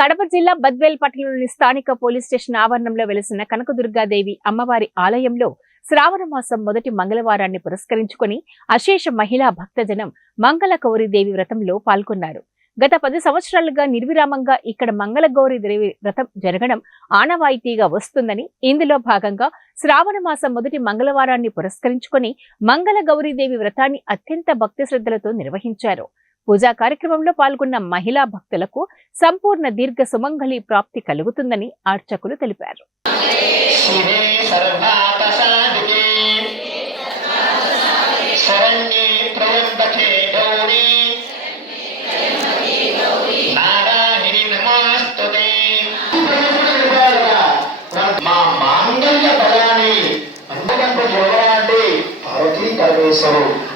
కడప జిల్లా బద్వేల్ పట్టణంలోని స్థానిక పోలీస్ స్టేషన్ ఆవరణంలో వెలిసిన కనకదుర్గాదేవి అమ్మవారి ఆలయంలో శ్రావణ మాసం మొదటి మంగళవారాన్ని పురస్కరించుకుని అశేష మహిళా భక్తజనం మంగళగౌరీదేవి వ్రతంలో పాల్గొన్నారు. గత 10 సంవత్సరాలుగా నిర్విరామంగా ఇక్కడ మంగళగౌరీదేవి వ్రతం జరగడం ఆనవాయితీగా వస్తుందని, ఇందులో భాగంగా శ్రావణ మాసం మొదటి మంగళవారాన్ని పురస్కరించుకుని మంగళగౌరీదేవి వ్రతాన్ని అత్యంత భక్తి శ్రద్ధలతో నిర్వహించారు. పూజా కార్యక్రమంలో పాల్గొన్న మహిళా భక్తులకు సంపూర్ణ దీర్ఘ సుమంగళి ప్రాప్తి కలుగుతుందని అర్చకులు తెలిపారు.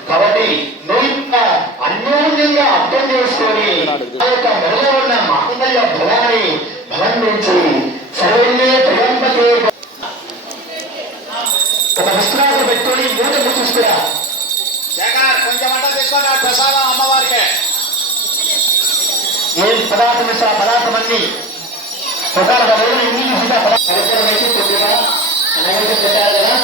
కాబట్టి నువ్వు అన్యోన్యంగా అర్థం చేసుకొని ఆ యొక్క మెడలో ఉన్న మాంగళ్య బలాన్ని బలం నుంచి సరైన ప్రియంపకే ఒక పుస్తకాలు పెట్టుకొని మూట చూసుకురా కొంచెం వంట తీసుకొని ప్రసాదం అమ్మవారికి ఏం పదార్థం ఇస్తా పదార్థం అన్ని ప్రధాన పదార్థం వేసి కొద్దిగా నైవేద్యం పెట్టారు కదా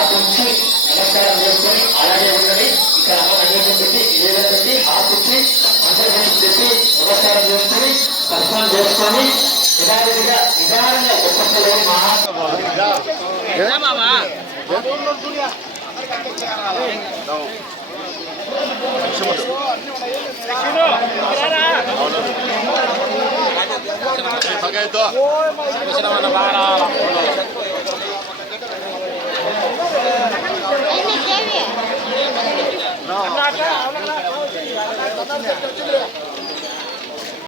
అటుంచి నమస్కారం చేసుకొని అలాగే ఉన్నది ఇక్కడ అమ్మ నైవేద్యం పెట్టి ఏదైనా పెట్టి ఆపుచ్చి మంత్రం పెట్టి నమస్కారం చేసుకొని దర్శనం చేసుకొని యథావిధిగా నిదానంగా ఒక్కొక్కలో No.